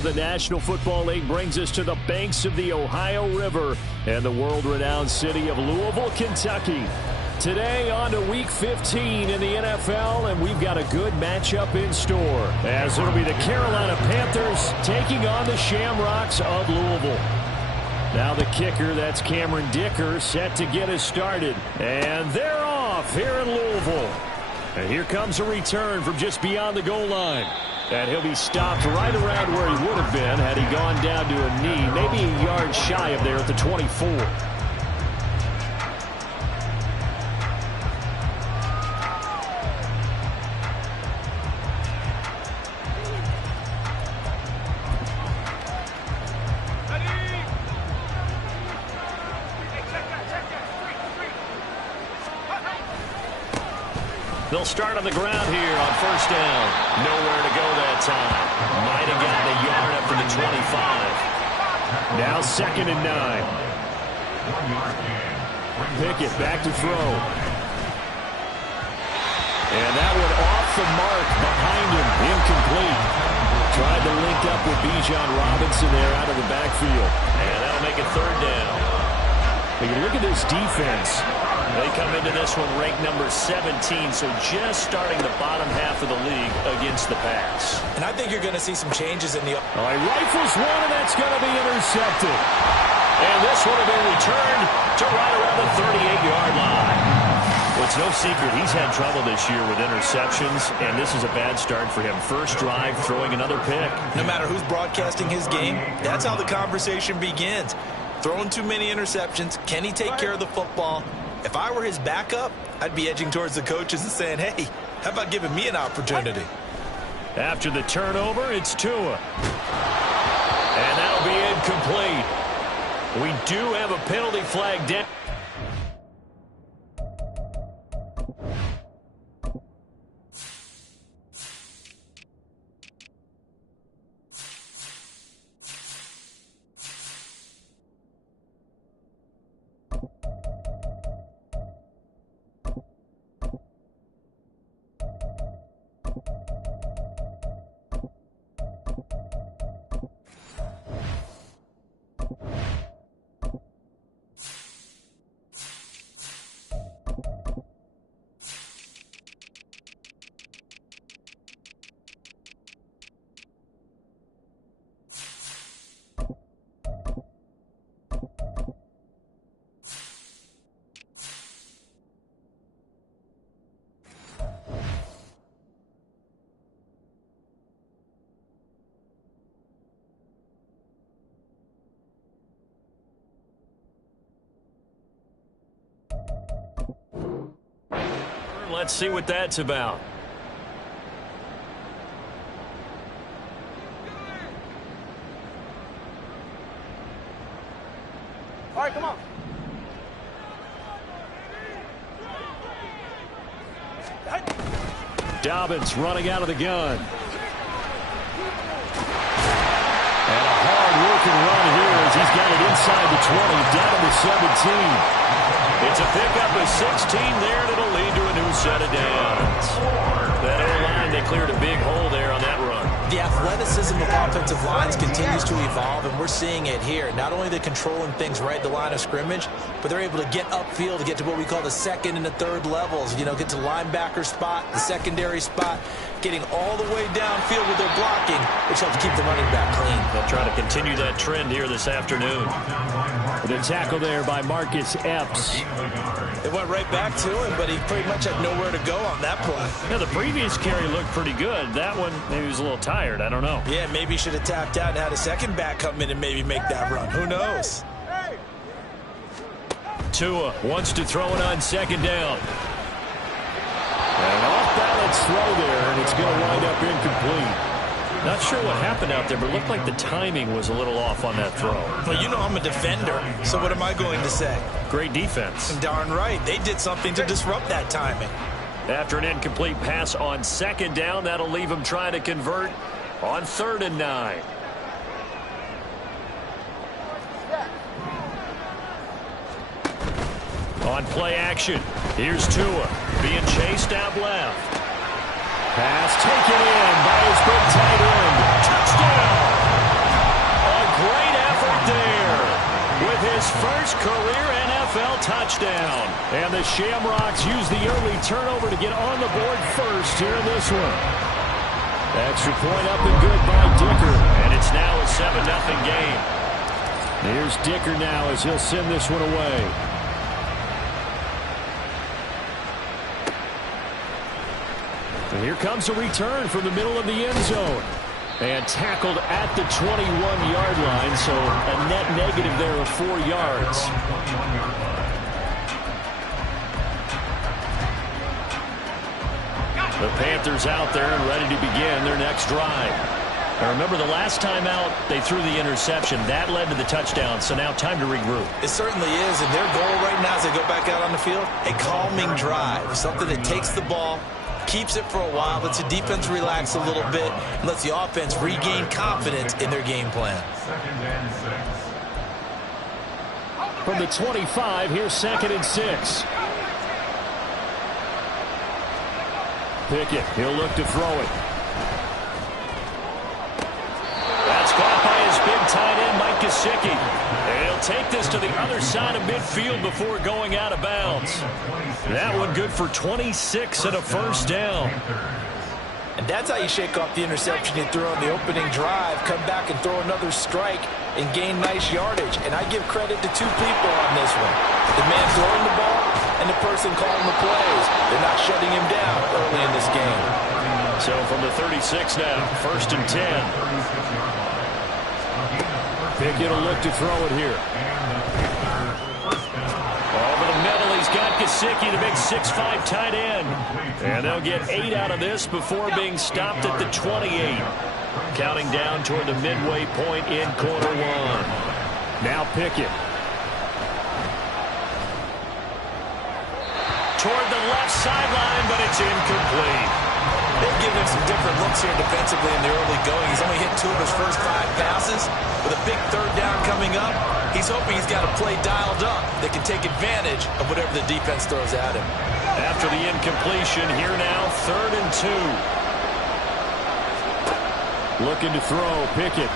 The National Football League brings us to the banks of the Ohio River and the world-renowned city of Louisville, Kentucky. Today on to Week 15 in the NFL, and we've got a good matchup in store, as it'll be the Carolina Panthers taking on the Shamrocks of Louisville. Now the kicker, that's Cameron Dicker, set to get us started. And they're off here in Louisville. And here comes a return from just beyond the goal line. And he'll be stopped right around where he would have been had he gone down to a knee, maybe a yard shy of there at the 24. They'll start on the ground here on first down. Nowhere to go that time. Might have gotten a yard up to the 25. Now 2nd and 9. Pickett back to throw. And that one off the mark behind him. Incomplete. Tried to link up with Bijan Robinson there out of the backfield. And that'll make it 3rd down. But you look at this defense. They come into this one ranked number 17, so just starting the bottom half of the league against the pass. And I think you're going to see some changes in the... All right, rifles one, and that's going to be intercepted. And this one will be returned to right around the 38-yard line. Well, it's no secret he's had trouble this year with interceptions, and this is a bad start for him. First drive, throwing another pick. No matter who's broadcasting his game, that's how the conversation begins. Throwing too many interceptions. Can he take care of the football? If I were his backup, I'd be edging towards the coaches and saying, hey, how about giving me an opportunity? After the turnover, it's Tua. And that'll be incomplete. We do have a penalty flag down. Let's see what that's about. All right, come on. Dobbins running out of the gun. And a hard-working run here as he's got it inside the 20, down to the 17. It's a pickup of 16 there, and it'll lead to a new set of downs. That O-line, they cleared a big hole there on that run. The athleticism of offensive lines continues to evolve, and we're seeing it here. Not only are they controlling things right at the line of scrimmage, but they're able to get upfield to get to what we call the 2nd and the 3rd levels. You know, get to the linebacker spot, the secondary spot, getting all the way downfield with their blocking, which helps keep the running back clean. They'll try to continue that trend here this afternoon. The tackle there by Marcus Epps. It went right back to him, but he pretty much had nowhere to go on that play. Yeah, the previous carry looked pretty good. That one, maybe he was a little tired. I don't know. Yeah, maybe he should have tapped out and had a second back come in and maybe make that run. Who knows? Tua wants to throw it on 2nd down. An off-balance throw there, and it's going to wind up incomplete. Not sure what happened out there, but it looked like the timing was a little off on that throw. Well, you know I'm a defender, so what am I going to say? Great defense. Darn right. They did something to disrupt that timing. After an incomplete pass on 2nd down, that'll leave him trying to convert on 3rd and 9. On play action, here's Tua being chased out left. Pass taken in by his big tight end. Touchdown! touchdown. And the Shamrocks use the early turnover to get on the board first here in this one. Extra point up and good by Dicker. And it's now a 7-0 game. Here's Dicker now as he'll send this one away. And here comes a return from the middle of the end zone. And tackled at the 21-yard line, so a net negative there of 4 yards. The Panthers out there and ready to begin their next drive. Now remember, the last time out, they threw the interception. That led to the touchdown, so now time to regroup. It certainly is, and their goal right now as they go back out on the field, a calming drive, something that takes the ball, keeps it for a while, lets the defense relax a little bit, and lets the offense regain confidence in their game plan. From the 25, here's 2nd and 6. Pickett, he'll look to throw it. That's caught by his big tight end, Mike Gesicki. And he'll take this to the other side of midfield before going out of bounds. That one good for 26 and a first down. And that's how you shake off the interception you threw on the opening drive, come back and throw another strike and gain nice yardage. And I give credit to two people on this one. The man throwing the ball and the person calling the plays. They're not shutting him down early in this game. So from the 36 now, 1st and 10. Pickett will look to throw it here. Over the middle, he's got Gesicki, the big 6'5" tight end. And they'll get 8 out of this before being stopped at the 28. Counting down toward the midway point in quarter one. Now Pickett. Toward the left sideline, but it's incomplete. They've given him some different looks here defensively in the early going. He's only hit 2 of his first 5 passes. With a big 3rd down coming up, he's hoping he's got a play dialed up that can take advantage of whatever the defense throws at him. After the incompletion, here now, 3rd and 2. Looking to throw, Pickett.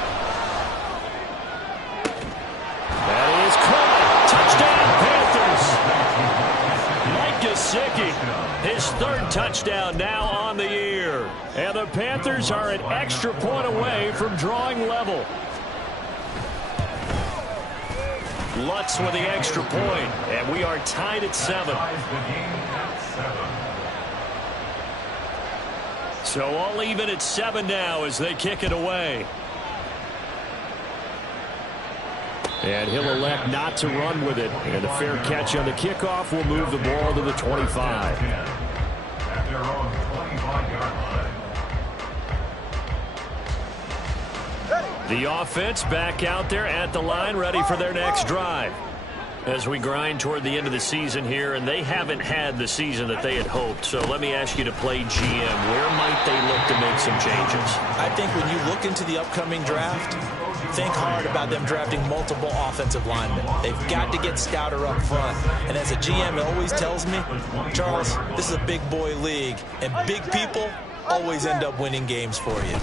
That is caught. Touchdown, Panthers. Mike Gesicki, his 3rd touchdown now on the year. And the Panthers are an extra point away from drawing level. Lutz with the extra point, and we are tied at 7. So all even at 7 now as they kick it away. And he'll elect not to run with it. And the fair catch on the kickoff will move the ball to the 25. The offense back out there at the line, ready for their next drive. As we grind toward the end of the season here, and they haven't had the season that they had hoped. So let me ask you to play GM. Where might they look to make some changes? I think when you look into the upcoming draft, think hard about them drafting multiple offensive linemen. They've got to get stouter up front. And as a GM, it always tells me, Charles, this is a big boy league, and big people always end up winning games for you.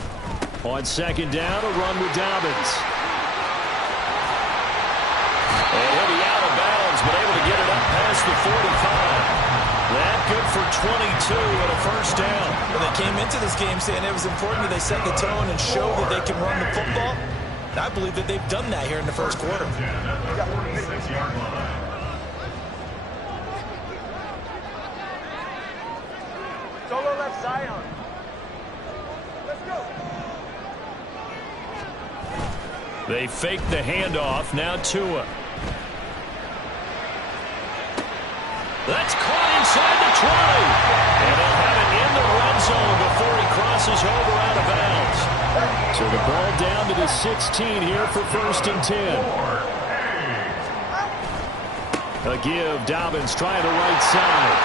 On 2nd down, a run with Dobbins. And he'll be out of bounds, but able to get it up past the 45. That good for 22 and a first down. Well, they came into this game saying it was important that they set the tone and show that they can run the football. And I believe that they've done that here in the first quarter. Solo left Zion. Let's go. They fake the handoff. Now Tua. That's caught inside the 20. And they'll have it in the red zone before he crosses over out of bounds. So the ball down to the 16 here for 1st and 10. A give. Dobbins trying the right side.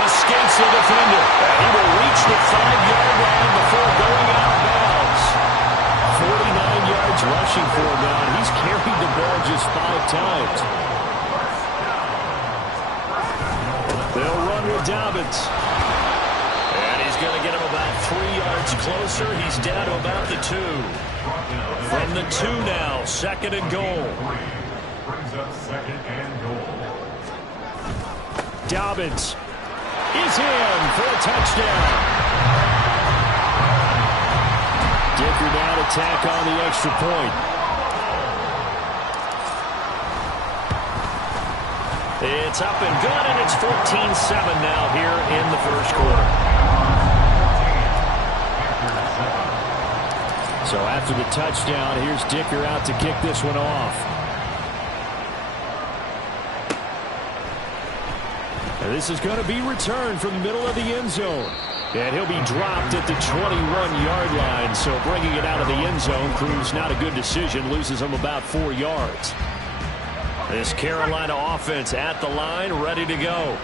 Escapes the defender. He will reach the 5-yard line before going out of bounds. 49 yards rushing for him now, and he's carried the ball just 5 times. They'll run with Dobbins. And he's going to get him about 3 yards closer. He's down to about the 2. From the 2 now, 2nd and goal. Brings up 2nd and goal. Dobbins is in for a touchdown. Dicker now to tack on the extra point. It's up and good, and it's 14-7 now here in the first quarter. So after the touchdown, here's Dicker out to kick this one off. And this is going to be returned from the middle of the end zone. And he'll be dropped at the 21-yard line. So bringing it out of the end zone proves not a good decision. Loses him about 4 yards. This Carolina offense at the line, ready to go.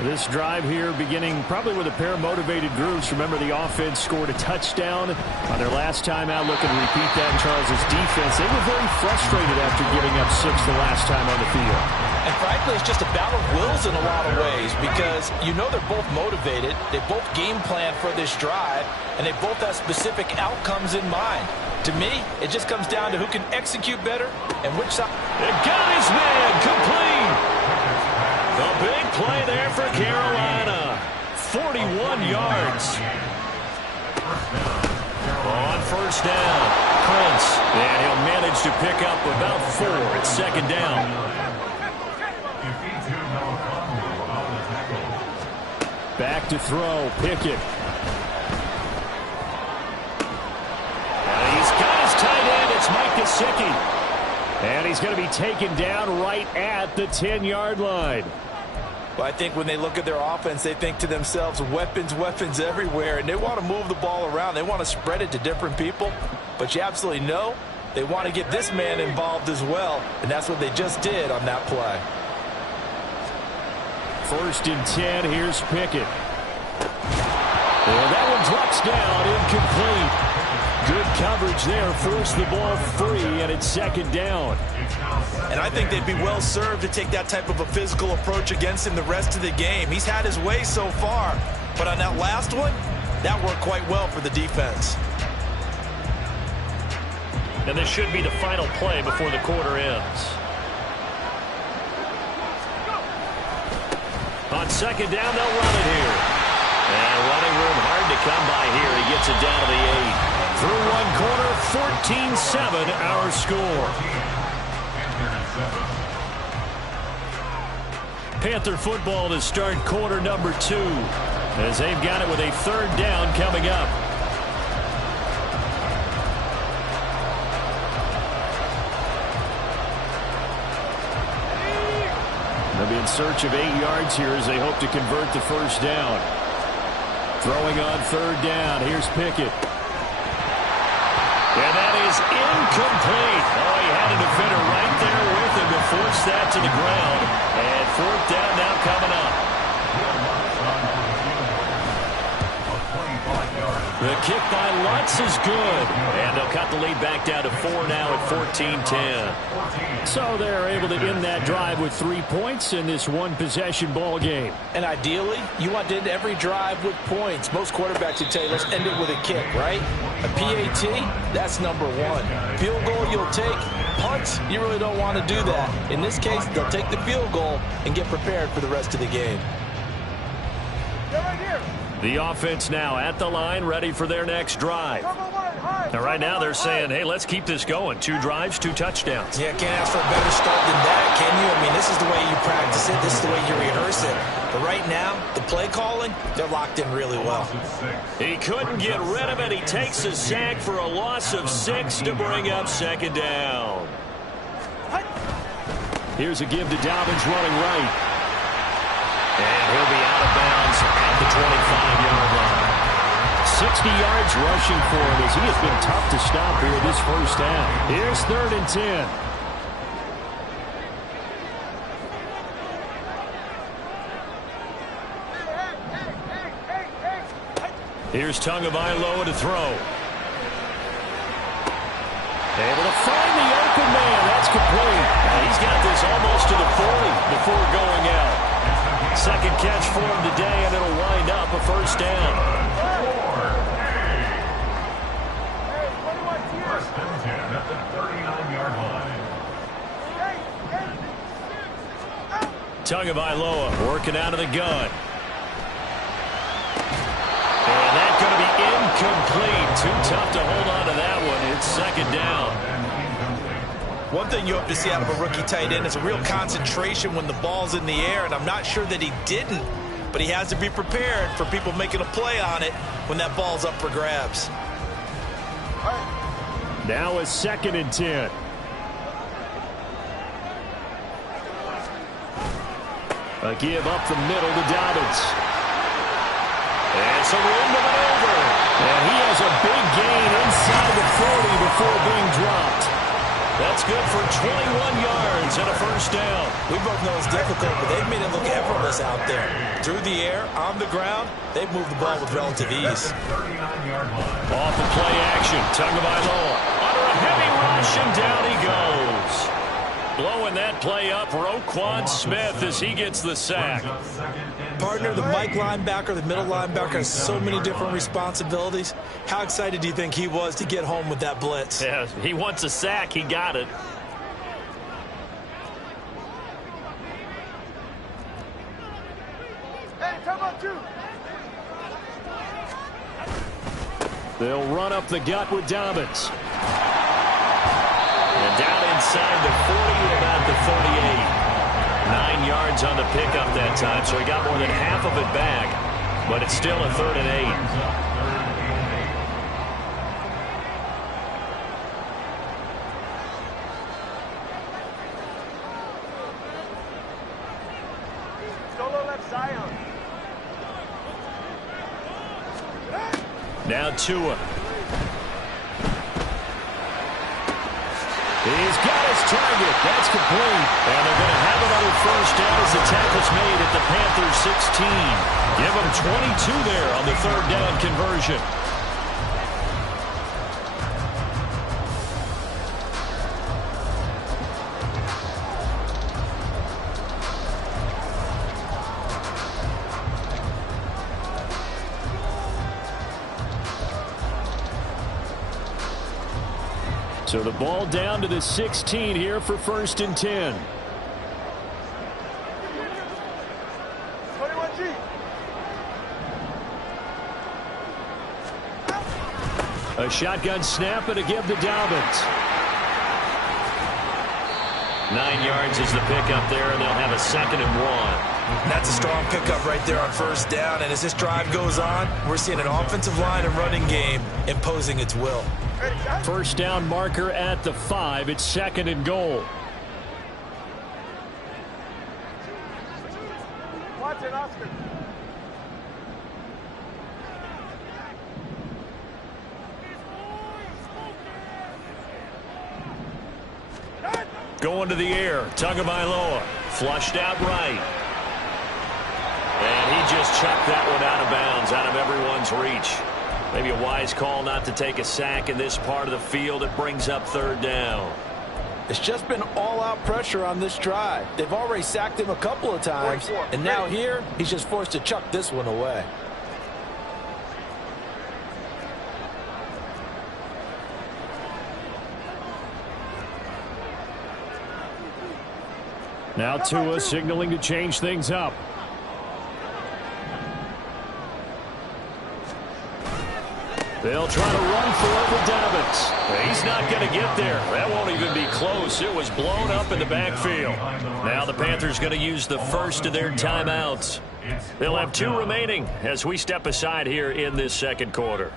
This drive here beginning probably with a pair of motivated groups. Remember, the offense scored a touchdown on their last time out. Looking to repeat that in Charles's defense. They were very frustrated after giving up 6 the last time on the field. And frankly, it's just a battle of wills in a lot of ways because you know they're both motivated. They both game plan for this drive, and they both have specific outcomes in mind. To me, it just comes down to who can execute better and which side. It got his man complete. A big play there for Carolina. 41 yards. On first down, Prince. And he'll manage to pick up about 4 at second down. Back to throw, Pickett. And he's got his tight end. It's Mike Gesicki. And he's going to be taken down right at the 10-yard line. Well, I think when they look at their offense, they think to themselves, weapons, weapons everywhere, and they want to move the ball around. They want to spread it to different people, but you absolutely know they want to get this man involved as well, and that's what they just did on that play. First and 10, here's Pickett. And that one drops down, incomplete. Good coverage there, forced the ball free, and it's second down. And I think they'd be well served to take that type of a physical approach against him the rest of the game. He's had his way so far, but on that last one, that worked quite well for the defense. And this should be the final play before the quarter ends. On second down, they'll run it here. And running room hard to come by here. He gets it down to the 8. Through one quarter, 14-7 our score. Panther football to start quarter number 2 as they've got it with a third down coming up. They'll be in search of 8 yards here as they hope to convert the first down. Throwing on third down, here's Pickett. And that is incomplete. Oh, he had a defender right there with him to force that to the ground. And fourth down now coming up. The kick by Lutz is good. And they'll cut the lead back down to 4 now at 14-10. So they're able to end that drive with 3 points in this one-possession ball game. And ideally, you want to end every drive with points. Most quarterbacks would tell you, let's end it with a kick, right? A PAT, that's number 1. Field goal you'll take. Punts, you really don't want to do that. In this case, they'll take the field goal and get prepared for the rest of the game. The offense now at the line, ready for their next drive. Now, right now, they're saying, hey, let's keep this going. 2 drives, 2 touchdowns. Yeah, can't ask for a better start than that, can you? I mean, this is the way you practice it. This is the way you rehearse it. But right now, the play calling, they're locked in really well. He couldn't get rid of it. He takes a sack for a loss of 6 to bring up second down. Here's a give to Dobbins running right. And he'll be out of bounds at the 25-yard line. 60 yards rushing for him as he has been tough to stop here this first half. Here's 3rd and 10. Here's Tagovailoa to throw. Able to find the open man. That's complete. And he's got this almost to the 40 before going out. Second catch for him today, and it'll wind up a first down. First and 10 at the 39-yard line. Tagovailoa working out of the gun. And that's going to be incomplete. Too tough to hold on to that one. It's second down. One thing you hope to see out of a rookie tight end is a real concentration when the ball's in the air, and I'm not sure that he didn't, but he has to be prepared for people making a play on it when that ball's up for grabs. Now a 2nd and 10. A give up the middle to Dobbins. And some room to maneuver. And he has a big gain inside the 40 before being dropped. That's good for 21 yards and a first down. We both know it's difficult, but they've made it look effortless out there. Through the air, on the ground, they've moved the ball with relative ease. Off the play action, Tagovailoa under a heavy rush, and down he goes. Blowing that play up, Roquan Smith as he gets the sack. Partner, the Mike linebacker, the middle linebacker has so many different responsibilities. How excited do you think he was to get home with that blitz? Yeah, he wants a sack. He got it. Hey, come on, two. They'll run up the gut with Dobbins. And down inside the 40 to about the 38. 9 yards on the pickup that time, so he got more than half of it back. But it's still a 3rd and 8. Solo left Zion. Now Tua. He's got his target. That's complete. And they're going to have another first down as the tackle's made at the Panthers 16. Give them 22 there on the 3rd down conversion. So the ball down to the 16 here for 1st and 10. 21G. A shotgun snap and a give to Dobbins. 9 yards is the pickup there, and they'll have a 2nd and 1. That's a strong pickup right there on 1st down, and as this drive goes on, we're seeing an offensive line and running game imposing its will. First down marker at the 5. It's 2nd and goal. Watch it, Oscar. Going to the air. Tagovailoa flushed out right. And he just chucked that one out of bounds, out of everyone's reach. Maybe a wise call not to take a sack in this part of the field. It brings up 3rd down. It's just been all-out pressure on this drive. They've already sacked him a couple of times, and now here, he's just forced to chuck this one away. Now Tua signaling to change things up. They'll try to run for it with Dobbins. He's not going to get there. That won't even be close. It was blown up in the backfield. Now the Panthers going to use the first of their timeouts. They'll have 2 remaining as we step aside here in this 2nd quarter.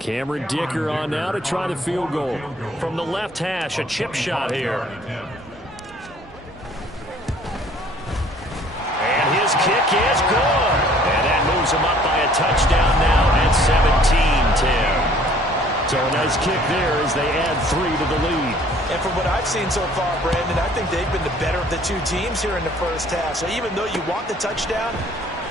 Cameron Dicker on now to try the field goal. From the left hash, a chip shot here. And his kick is good. And that moves him up by a touchdown now at 17-10. So a nice kick there as they add 3 to the lead. And from what I've seen so far, Brandon, I think they've been the better of the 2 teams here in the first half. So even though you want the touchdown,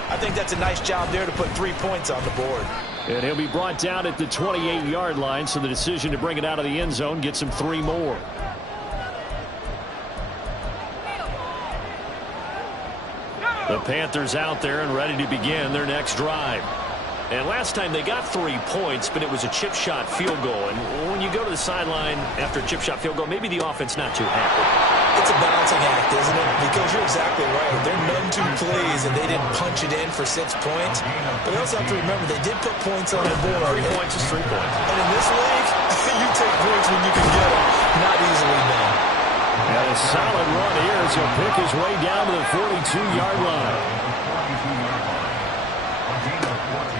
I think that's a nice job there to put 3 points on the board. And he'll be brought down at the 28-yard line, so the decision to bring it out of the end zone gets him 3 more. The Panthers out there and ready to begin their next drive. And last time they got 3 points, but it was a chip shot field goal. And when you go to the sideline after a chip shot field goal, maybe the offense not too happy. It's a balancing act, isn't it? Because you're exactly right. They're none too pleased, and they didn't punch it in for 6 points. But they also have to remember they did put points on the board. 3 points is 3 points. And in this league, you take points when you can get them. Not easily done. And a solid run here as he'll pick his way down to the 42-yard line.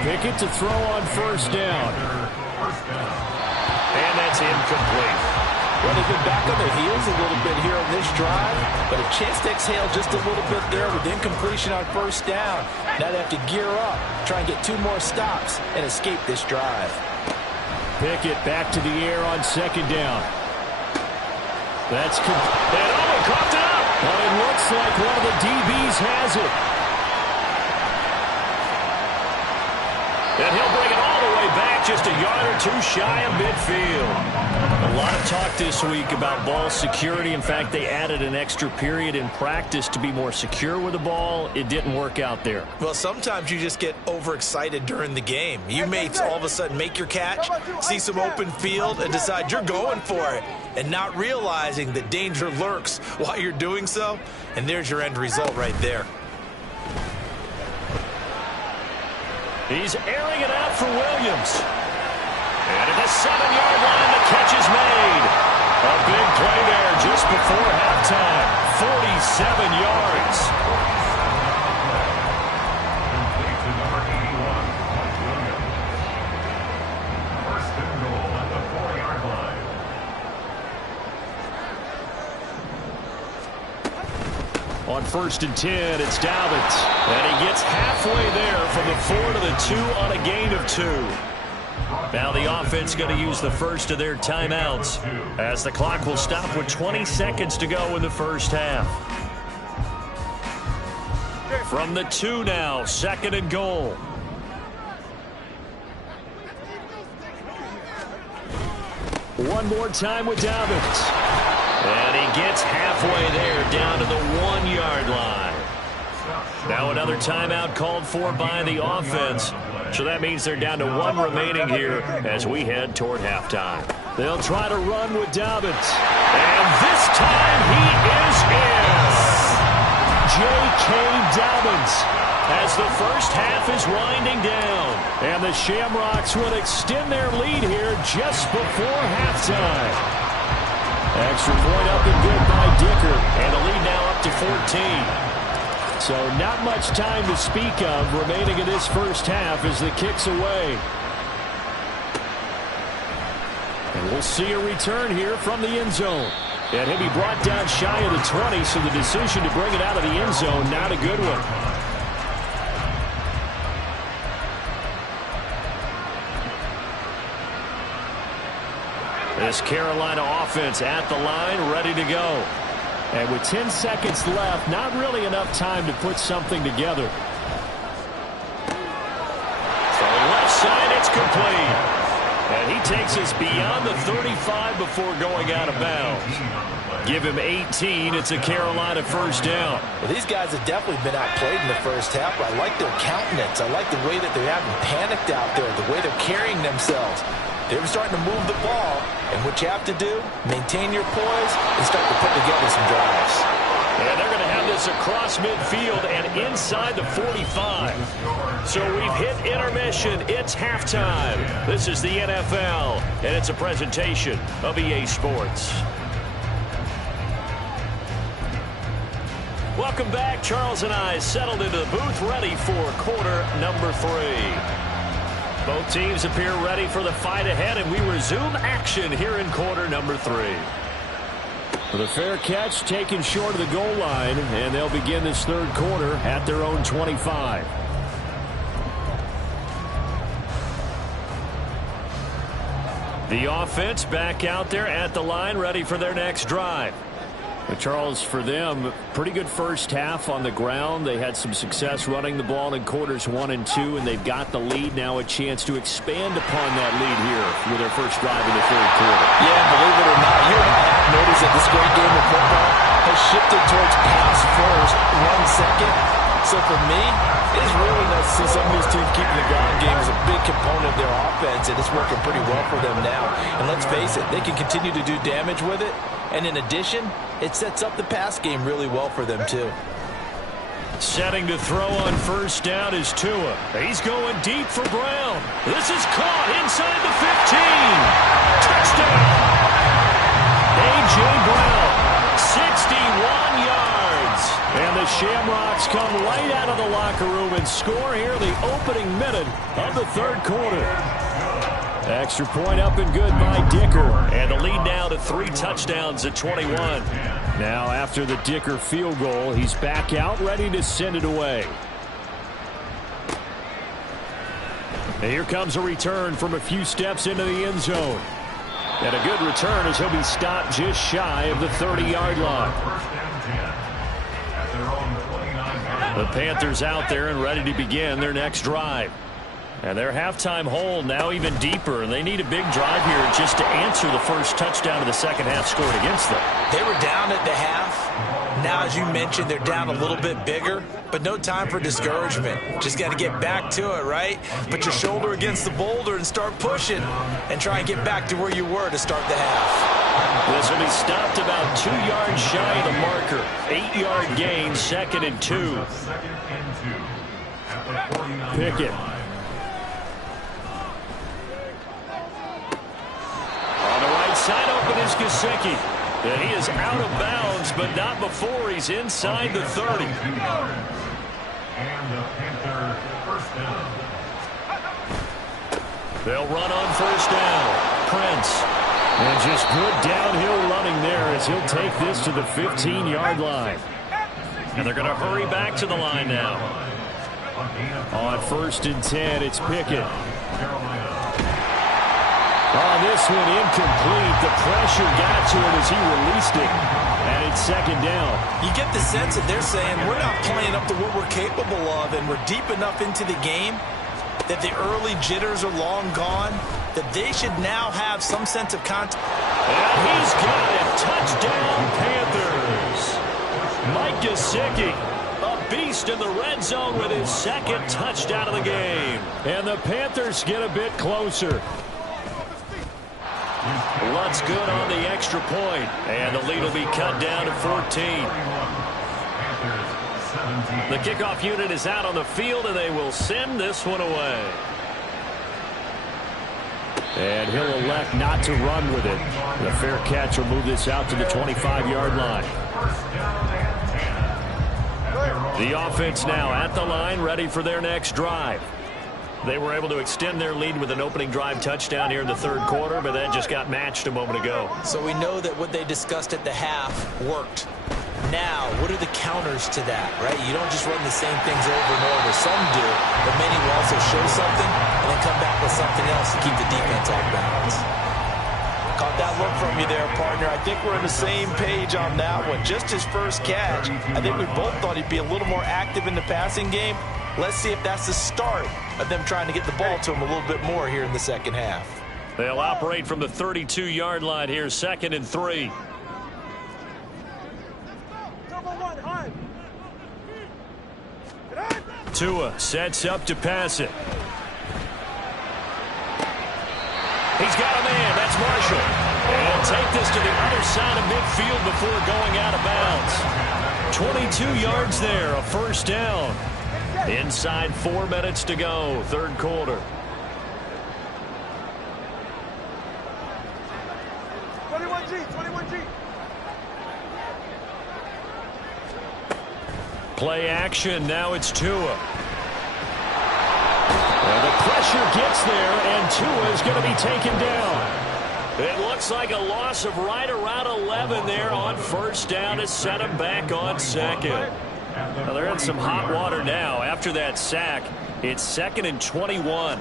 Pickett to throw on first down. And that's incomplete. Well, they've been back on their heels a little bit here on this drive, but a chance to exhale just a little bit there with incompletion on first down. Now they have to gear up, try and get 2 more stops, and escape this drive. Pickett back to the air on second down. That's complete. And he coughed it up. But it looks like one of the DBs has it. And he'll bring it all the way back, just a yard or 2 shy of midfield. A lot of talk this week about ball security. In fact, they added an extra period in practice to be more secure with the ball. It didn't work out there. Well, sometimes you just get overexcited during the game. You may all of a sudden make your catch, see some open field, and decide you're going for it, and not realizing that danger lurks while you're doing so. And there's your end result right there. He's airing it out for Williams. And at the 7-yard line, the catch is made. A big play there just before halftime. 47 yards. First and goal at the 4-yard line. On 1st and 10, it's Dobbins. And he gets halfway there from the 4 to the 2 on a gain of 2. Now the offense going to use the first of their timeouts as the clock will stop with 20 seconds to go in the first half. From the 2 now, 2nd and goal. One more time with Dobbins. And he gets halfway there down to the 1-yard line. Now another timeout called for by the offense. So that means they're down to 1 remaining here as we head toward halftime. They'll try to run with Dobbins. And this time he is in. J.K. Dobbins as the first half is winding down. And the Shamrocks will extend their lead here just before halftime. Extra point up and good by Dicker. And the lead now up to 14. So not much time to speak of remaining in this first half as the kick's away. And we'll see a return here from the end zone. And he'll be brought down shy of the 20, so the decision to bring it out of the end zone, not a good one. This Carolina offense at the line, ready to go. And with 10 seconds left, not really enough time to put something together. So left side, it's complete. And he takes us beyond the 35 before going out of bounds. Give him 18. It's a Carolina first down. Well, these guys have definitely been outplayed in the first half, but I like their countenance. I like the way that they haven't panicked out there, the way they're carrying themselves. They're starting to move the ball, and what you have to do, maintain your poise and start to put together some drives. And they're going to have this across midfield and inside the 45. So we've hit intermission. It's halftime. This is the NFL, and it's a presentation of EA Sports. Welcome back. Charles and I settled into the booth, ready for quarter number 3. Both teams appear ready for the fight ahead, and we resume action here in quarter number 3. The fair catch taken short of the goal line, and they'll begin this third quarter at their own 25. The offense back out there at the line, ready for their next drive. But Charles, for them, pretty good first half on the ground. They had some success running the ball in quarters 1 and 2, and they've got the lead now, a chance to expand upon that lead here with their first drive in the third quarter. Yeah, believe it or not, you and I have noticed that this great game of football has shifted towards pass first, run second. So for me, It is really nice to see some of these teams keeping the ground game as a big component of their offense, and it's working pretty well for them now. And let's face it, they can continue to do damage with it. And in addition, it sets up the pass game really well for them, too. Setting to throw on first down is Tua. He's going deep for Brown. This is caught inside the 15. Touchdown! A.J. Brown, 61 yards. And the Shamrocks come right out of the locker room and score here the opening minute of the third quarter. Extra point up and good by Dicker. And the lead now to 3 touchdowns at 21. Now after the Dicker field goal, he's back out ready to send it away. And here comes a return from a few steps into the end zone. And a good return as he'll be stopped just shy of the 30-yard line. The Panthers out there and ready to begin their next drive. And their halftime hole now even deeper, and they need a big drive here just to answer the first touchdown of the second half scored against them. They were down at the half. Now, as you mentioned, they're down a little bit bigger, but no time for discouragement. Just got to get back to it, right? Put your shoulder against the boulder and start pushing and try and get back to where you were to start the half. This will be stopped about 2 yards shy of the marker. 8-yard gain, 2nd and 2. Pickett. Side open is Gesicki. And he is out of bounds, but not before he's inside the 30. And the Panthers first down. They'll run on first down. Prince. And just good downhill running there as he'll take this to the 15-yard line. And they're going to hurry back to the line now. On 1st and 10, it's Pickett. Oh, this one incomplete. The pressure got to him as he released it. And it's 2nd down. You get the sense that they're saying we're not playing up to what we're capable of, and we're deep enough into the game that the early jitters are long gone, that they should now have some sense of contact. And he's got it. Touchdown, Panthers. Mike Gesicki, a beast in the red zone with his 2nd touchdown of the game. And the Panthers get a bit closer. What's good on the extra point, and the lead will be cut down to 14. The kickoff unit is out on the field, and they will send this one away. And he'll elect not to run with it. The fair catch will move this out to the 25-yard line. The offense now at the line, ready for their next drive. They were able to extend their lead with an opening drive touchdown here in the third quarter, but that just got matched a moment ago. So we know that what they discussed at the half worked. Now, what are the counters to that, right? You don't just run the same things over and over. Some do, but many will also show something and then come back with something else to keep the defense off balance. Caught that look from you there, partner. I think we're on the same page on that one. Just his first catch. I think we both thought he'd be a little more active in the passing game. Let's see if that's the start of them trying to get the ball to him a little bit more here in the second half. They'll operate from the 32-yard line here, 2nd and 3. Tua sets up to pass it. He's got a man. That's Marshall. And take this to the other side of midfield before going out of bounds. 22 yards there, a first down. Inside 4 minutes to go, third quarter. 21G. Play action, now it's Tua. And the pressure gets there, and Tua is going to be taken down. It looks like a loss of right around 11 there on first down to set him back on 2nd. Now they're in some hot water now. After that sack, it's 2nd and 21.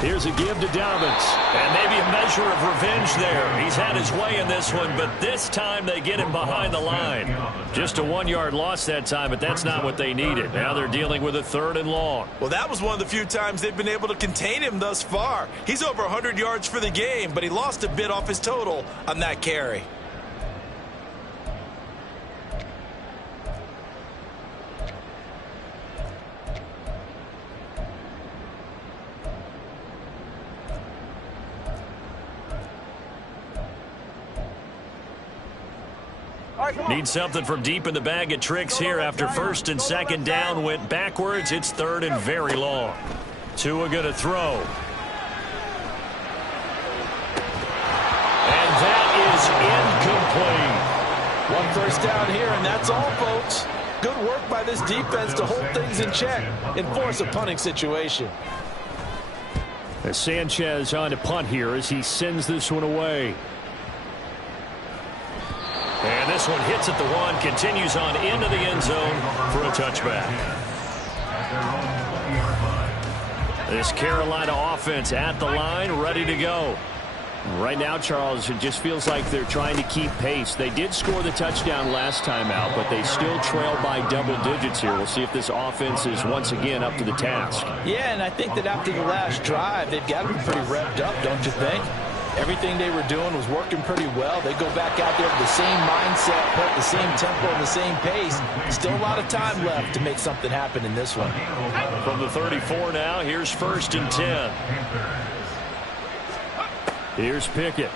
Here's a give to Dobbins. And maybe a measure of revenge there. He's had his way in this one, but this time they get him behind the line. Just a 1-yard loss that time, but that's not what they needed. Now they're dealing with a 3rd and long. Well, that was one of the few times they've been able to contain him thus far. He's over 100 yards for the game, but he lost a bit off his total on that carry. Need something from deep in the bag of tricks here after first and second down went backwards. It's third and very long. Tua going to throw. And that is incomplete. One first down here, and that's all, folks. Good work by this defense to hold things in check and force a punting situation. As Sanchez on to punt here as he sends this one away. And this one hits at the one, continues on into the end zone for a touchback. This Carolina offense at the line, ready to go. Right now, Charles, it just feels like they're trying to keep pace. They did score the touchdown last time out, but they still trail by double digits here. We'll see if this offense is once again up to the task. Yeah, and I think that after the last drive, they've got to be pretty revved up, don't you think? Everything they were doing was working pretty well. They go back out there with the same mindset, put the same tempo and the same pace. Still a lot of time left to make something happen in this one. From the 34 now, here's first and 10. Here's Pickett.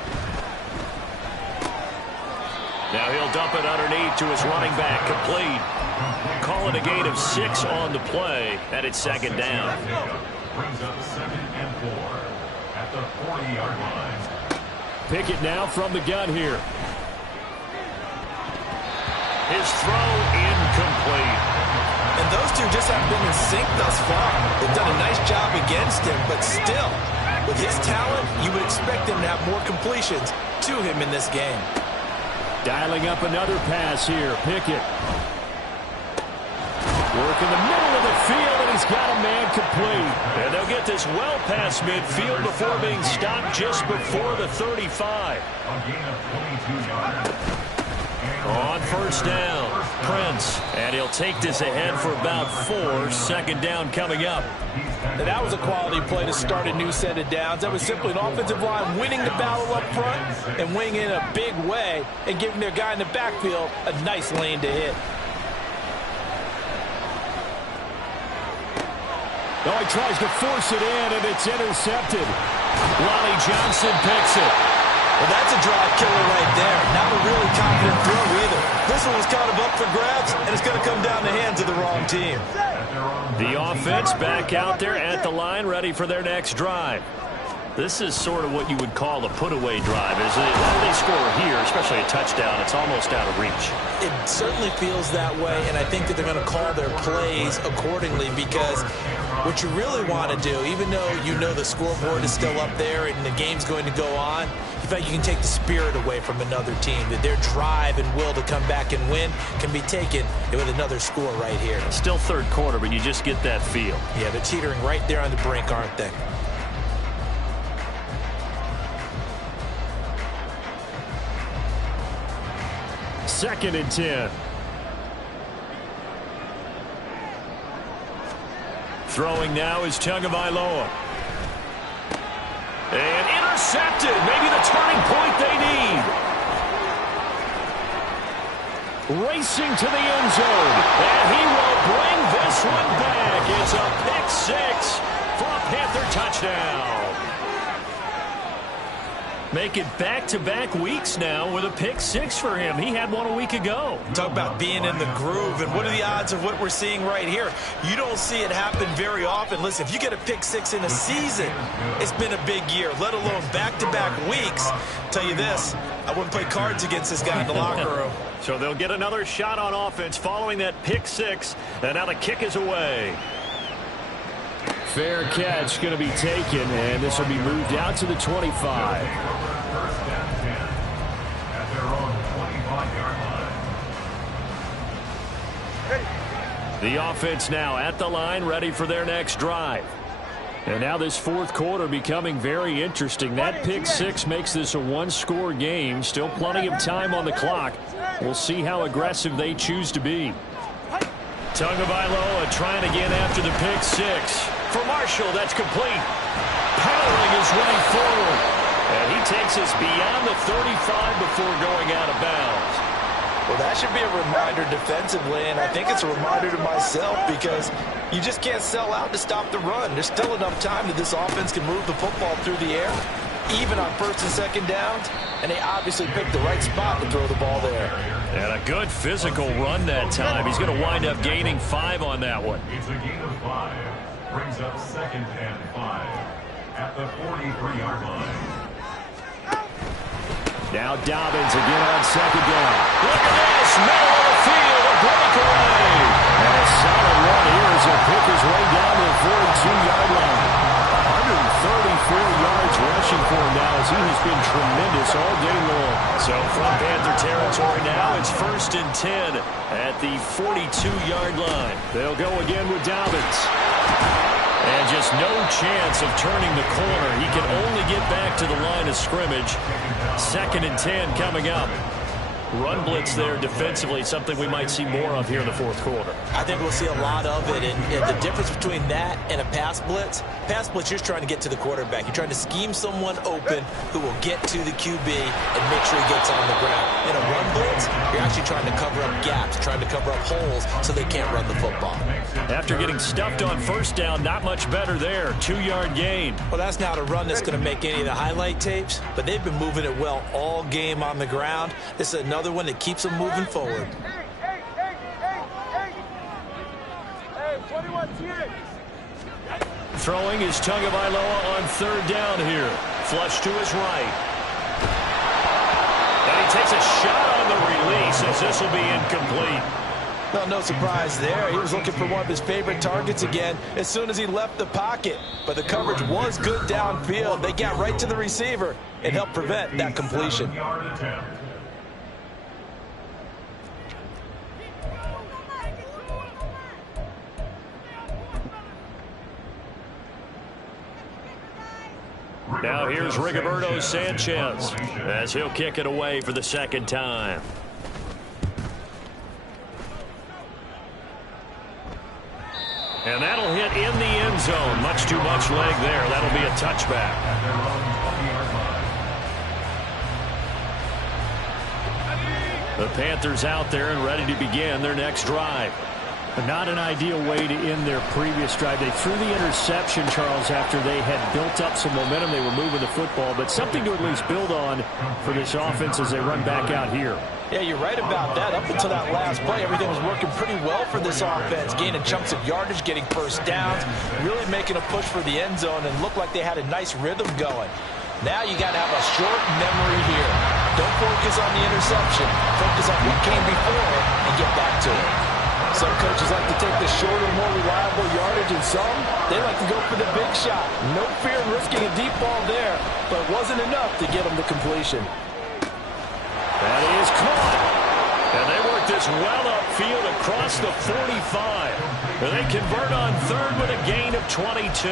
Now he'll dump it underneath to his running back, complete. Call it a gain of 6 on the play, and it's second down. Brings up 2nd and 4 at the 40-yard line. Pickett now from the gun here. His throw incomplete. And those two just haven't been in sync thus far. They've done a nice job against him, but still, with his talent, you would expect him to have more completions to him in this game. Dialing up another pass here, Pickett. Work in the middle of the field, and he's got a man complete. And they'll get this well past midfield before being stopped just before the 35. A gain of 22 yards. On first down, Prince. And he'll take this ahead for about 4. Second down coming up. And that was a quality play to start a new set of downs. That was simply an offensive line winning the battle up front and winning in a big way and giving their guy in the backfield a nice lane to hit. Oh, he tries to force it in, and it's intercepted. Lonnie Johnson picks it. Well, that's a drive killer right there. Not a really confident throw either. This one was kind of up for grabs, and it's going to come down the hands of the wrong team. The offense back out there at the line, ready for their next drive. This is sort of what you would call a put-away drive, isn't it? When they score here, especially a touchdown, it's almost out of reach. It certainly feels that way, and I think that they're going to call their plays accordingly because what you really want to do, even though you know the scoreboard is still up there and the game's going to go on, in fact, you can take the spirit away from another team, that their drive and will to come back and win can be taken with another score right here. Still third quarter, but you just get that feel. Yeah, they're teetering right there on the brink, aren't they? Second and 10. Throwing now is Tagovailoa. And intercepted. Maybe the turning point they need. Racing to the end zone. And he will bring this one back. It's a pick 6 for a Panther touchdown. Make it back-to-back weeks now with a pick 6 for him. He had one a week ago. Talk about being in the groove, and what are the odds of what we're seeing right here? You don't see it happen very often. Listen, if you get a pick 6 in a season, it's been a big year, let alone back-to-back weeks. Tell you this, I wouldn't play cards against this guy in the locker room. So they'll get another shot on offense following that pick 6, and now the kick is away. Fair catch going to be taken, and this will be moved out to the 25. First and 10 at their own 25-yard line. The offense now at the line, ready for their next drive. And now this fourth quarter becoming very interesting. That pick 6 makes this a one-score game. Still plenty of time on the clock. We'll see how aggressive they choose to be. Tagovailoa trying again after the pick 6. For Marshall, that's complete. Powering his way forward. And he takes us beyond the 35 before going out of bounds. Well, that should be a reminder defensively, and I think it's a reminder to myself because you just can't sell out to stop the run. There's still enough time that this offense can move the football through the air. even on first and second downs, and they obviously picked the right spot to throw the ball there. And a good physical run that time. He's going to wind up gaining 5 on that one. It's a gain of 5. Brings up 2nd and 5 at the 43-yard line. Now Dobbins again on 2nd down. Look at this. Middle of the field. A breakaway. And a solid run here as he'll pick his way down to the 42-yard line. 134 yards rushing for him now as he has been tremendous all day long. So from Panther territory now, it's 1st and 10 at the 42-yard line. They'll go again with Dobbins. And just no chance of turning the corner. He can only get back to the line of scrimmage. 2nd and 10 coming up. Run blitz there defensively, something we might see more of here in the 4th quarter. I think we'll see a lot of it, and the difference between that and a pass blitz, you're just trying to get to the quarterback. You're trying to scheme someone open who will get to the QB and make sure he gets on the ground. In a run blitz, you're actually trying to cover up gaps, trying to cover up holes so they can't run the football. After getting stuffed on 1st down, not much better there. 2-yard gain. Well, that's not a run that's going to make any of the highlight tapes, but they've been moving it well all game on the ground. This is another one that keeps them moving forward. Hey, 21 TH. Throwing is Tagovailoa on 3rd down here. Flush to his right. And he takes a shot on the release as this will be incomplete. Well, no surprise there. He was looking for one of his favorite targets again as soon as he left the pocket. But the coverage was good downfield. They got right to the receiver and helped prevent that completion. Now here's Rigoberto Sanchez as he'll kick it away for the 2nd time. And that'll hit in the end zone. Much too much leg there. That'll be a touchback. The Panthers out there and ready to begin their next drive. But not an ideal way to end their previous drive. They threw the interception, Charles, after they had built up some momentum. They were moving the football, but something to at least build on for this offense as they run back out here. Yeah, you're right about that. Up until that last play, everything was working pretty well for this offense, gaining chunks of yardage, getting 1st downs, really making a push for the end zone, and looked like they had a nice rhythm going. Now you got to have a short memory here. Don't focus on the interception. Focus on what came before it and get back to it. Some coaches like to take the shorter, more reliable yardage, and some, they like to go for the big shot. No fear in risking a deep ball there, but it wasn't enough to get them to completion. That is caught. And they work this well upfield across the 45. And they convert on 3rd with a gain of 22.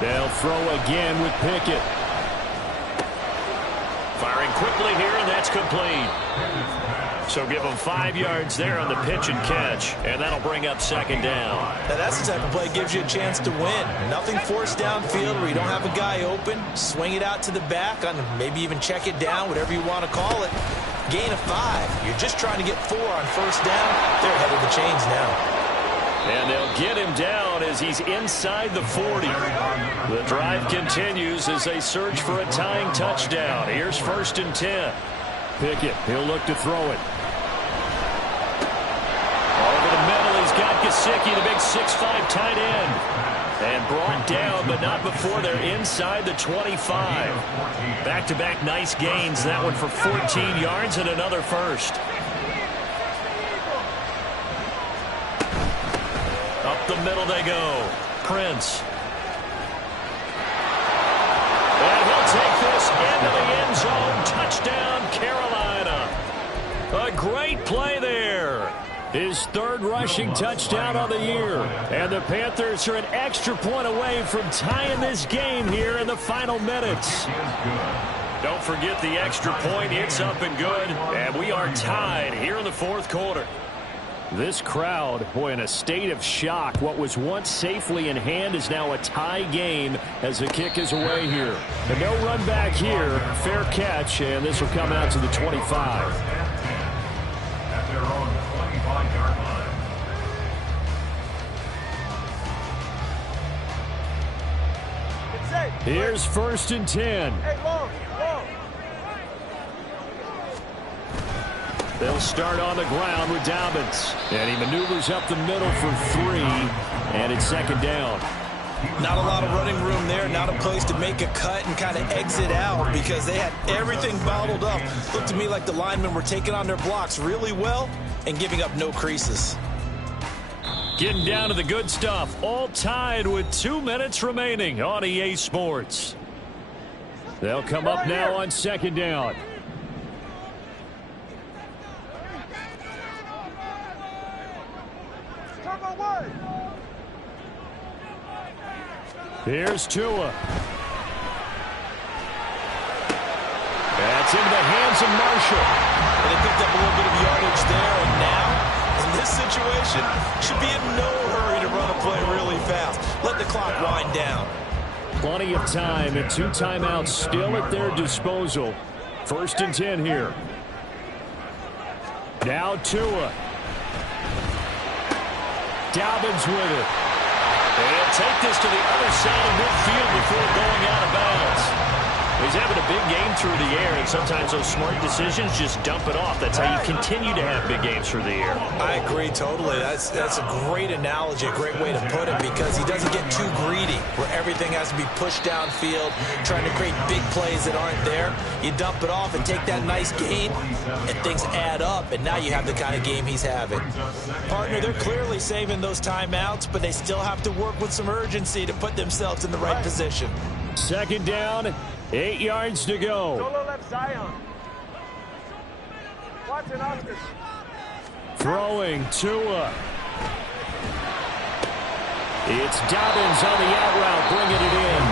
They'll throw again with Pickett. Firing quickly here, and that's complete. So give them 5 yards there on the pitch and catch, and that'll bring up 2nd down. Now that's the type of play that gives you a chance to win. Nothing forced downfield where you don't have a guy open. Swing it out to the back, on maybe even check it down, whatever you want to call it. Gain of 5. You're just trying to get 4 on 1st down. They're ahead of the chains now. And they'll get him down as he's inside the 40. The drive continues as they search for a tying touchdown. Here's 1st and 10. Pickett, he'll look to throw it. Over the middle, he's got Gesicki, the big 6'5" tight end. And brought down, but not before they're inside the 25. Back-to-back nice gains. That one for 14 yards and another 1st. Up the middle they go. Prince. And he'll take this into the end zone. Touchdown, Carolina. A great play there. His 3rd rushing touchdown of the year. And the Panthers are an extra point away from tying this game here in the final minutes. Don't forget the extra point. It's up and good. And we are tied here in the 4th quarter. This crowd, boy, in a state of shock. What was once safely in hand is now a tie game as the kick is away here. And no run back here. Fair catch, and this will come out to the 25. At their own 25. Here's 1st and 10. Hey, long. They'll start on the ground with Dobbins. And he maneuvers up the middle for 3. And it's 2nd down. Not a lot of running room there. Not a place to make a cut and kind of exit out because they had everything bottled up. Looked to me like the linemen were taking on their blocks really well and giving up no creases. Getting down to the good stuff. All tied with 2 minutes remaining on EA Sports. They'll come up now on 2nd down. Here's Tua. That's into the hands of Marshall. And they picked up a little bit of yardage there, and now, in this situation, should be in no hurry to run a play really fast. Let the clock wind down. Plenty of time and 2 timeouts still at their disposal. 1st and 10 here. Now Tua. Dobbins with it. They'll take this to the other side of midfield before going out of bounds. He's having a big game through the air, and sometimes those smart decisions just dump it off. That's how you continue to have big games through the air. I agree totally. That's a great analogy, a great way to put it, because he doesn't get too greedy where everything has to be pushed downfield, trying to create big plays that aren't there. You dump it off and take that nice gain, and things add up, and now you have the kind of game he's having. Partner, they're clearly saving those timeouts, but they still have to work with some urgency to put themselves in the right position. 2nd down, 8 yards to go. Solo left Zion. Watson Oscar. Throwing Tua. It's Dobbins on the out route, bringing it in.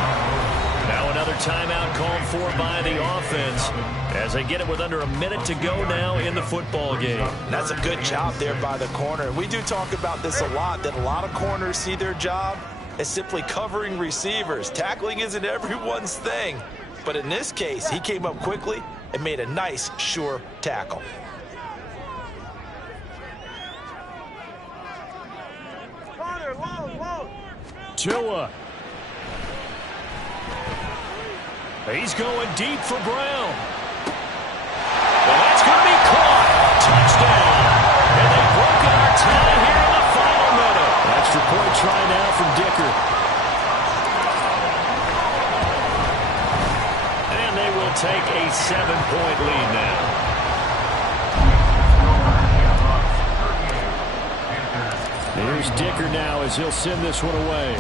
Now another timeout called for by the offense as they get it with under a minute to go now in the football game. That's a good job there by the corner. We do talk about this a lot, that a lot of corners see their job as simply covering receivers. Tackling isn't everyone's thing. But in this case, he came up quickly and made a nice, sure tackle. Connor, long. Tua. He's going deep for Brown. Well, that's going to be caught. Touchdown. And they've broken our tie here in the final minute. Extra point try now from Dicker. Take a 7-point lead now. Here's Dicker now as he'll send this one away.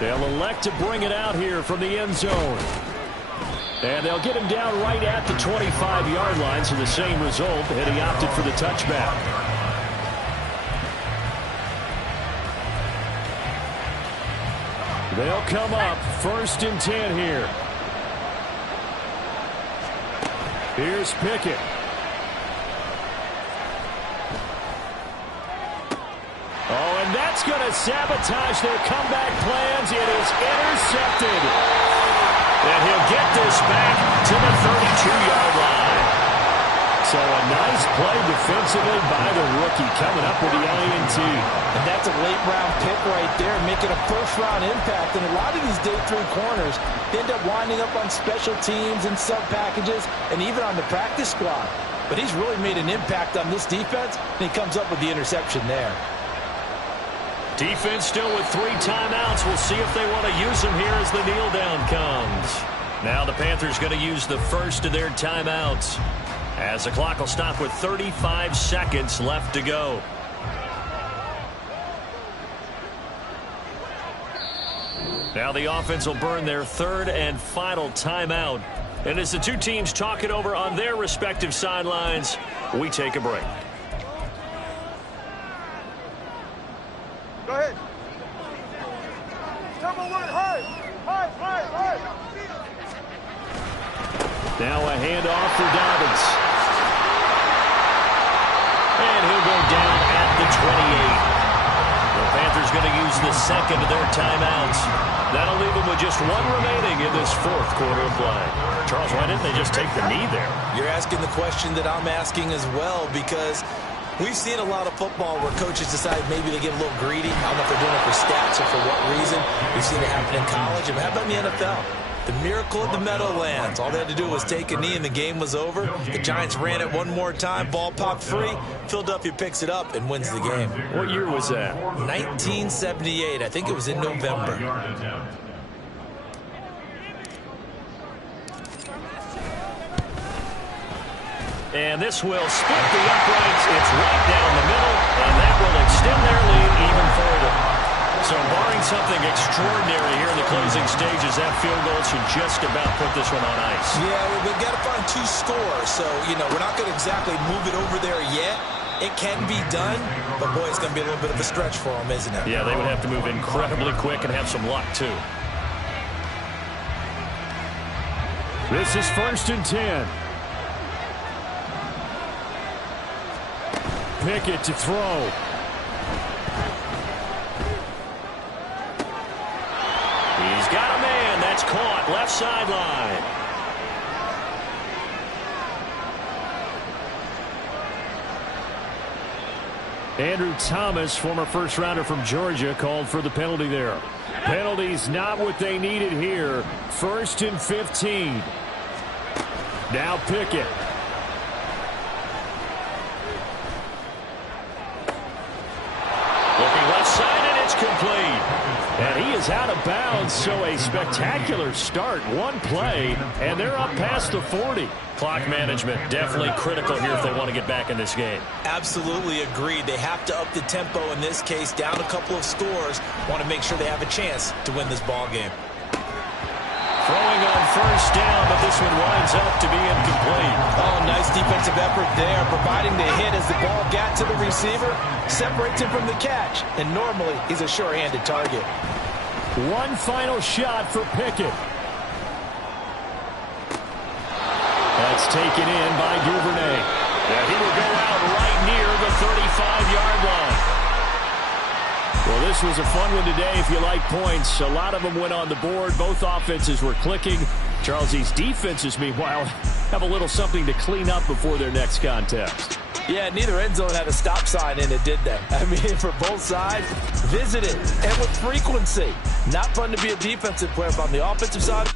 They'll elect to bring it out here from the end zone. And they'll get him down right at the 25-yard line, so the same result, and he opted for the touchback. They'll come up 1st and 10 here. Here's Pickett. Oh, and that's going to sabotage their comeback plans. It is intercepted. And he'll get this back to the 32-yard line. So a nice play defensively by the rookie coming up with the INT. And that's a late-round pick right there, making a first-round impact. And a lot of these day 3 corners end up winding up on special teams and sub-packages and even on the practice squad. But he's really made an impact on this defense, and he comes up with the interception there. Defense still with 3 timeouts. We'll see if they want to use them here as the kneel-down comes. Now the Panthers going to use the first of their timeouts, as the clock will stop with 35 seconds left to go. Now the offense will burn their 3rd and final timeout. And as the two teams talk it over on their respective sidelines, we take a break. Go ahead. Number 1, hard. Now a handoff for Dobbins. And he'll go down at the 28. The Panthers going to use the 2nd of their timeouts. That'll leave them with just 1 remaining in this 4th quarter of play. Charles, why didn't they just take the knee there? You're asking the question that I'm asking as well, because We've seen a lot of football where coaches decide maybe they get a little greedy. I don't know if they're doing it for stats or for what reason. We've seen it happen in college. And how about in the NFL? The miracle of the Meadowlands. All they had to do was take a knee and the game was over. The Giants ran it one more time. Ball popped free. Philadelphia picks it up and wins the game. What year was that? 1978. I think it was in November. And this will split the uprights. It's right down the middle, and that will extend their lead even further. So barring something extraordinary here in the closing stages, that field goal should just about put this one on ice. Yeah, we've got to find 2 scores. So, you know, we're not going to exactly move it over there yet. It can be done, but, boy, it's going to be a little bit of a stretch for them, isn't it? Yeah, they would have to move incredibly quick and have some luck, too. This is 1st and 10. Pickett to throw. He's got a man. That's caught. Left sideline. Andrew Thomas, former first-rounder from Georgia, called for the penalty there. Penalty's not what they needed here. 1st and 15. Now Pickett. Looking left side, and it's complete. And he is out of bounds, so a spectacular start. One play, and they're up past the 40. Clock management definitely critical here if they want to get back in this game. Absolutely agreed. They have to up the tempo in this case, down a couple of scores. Want to make sure they have a chance to win this ball game. Throwing on 1st down, but this one winds up to be incomplete. Oh, nice defensive effort there, providing the hit as the ball got to the receiver, separates him from the catch, and normally he's a sure-handed target. One final shot for Pickett. That's taken in by Duvernay. And he will go out right near the 35-yard line. Well, this was a fun one today if you like points. A lot of them went on the board. Both offenses were clicking. Charles, these defenses, meanwhile, have a little something to clean up before their next contest. Yeah, neither end zone had a stop sign in it, did they? I mean, for both sides, visited and with frequency. Not fun to be a defensive player, but on the offensive side,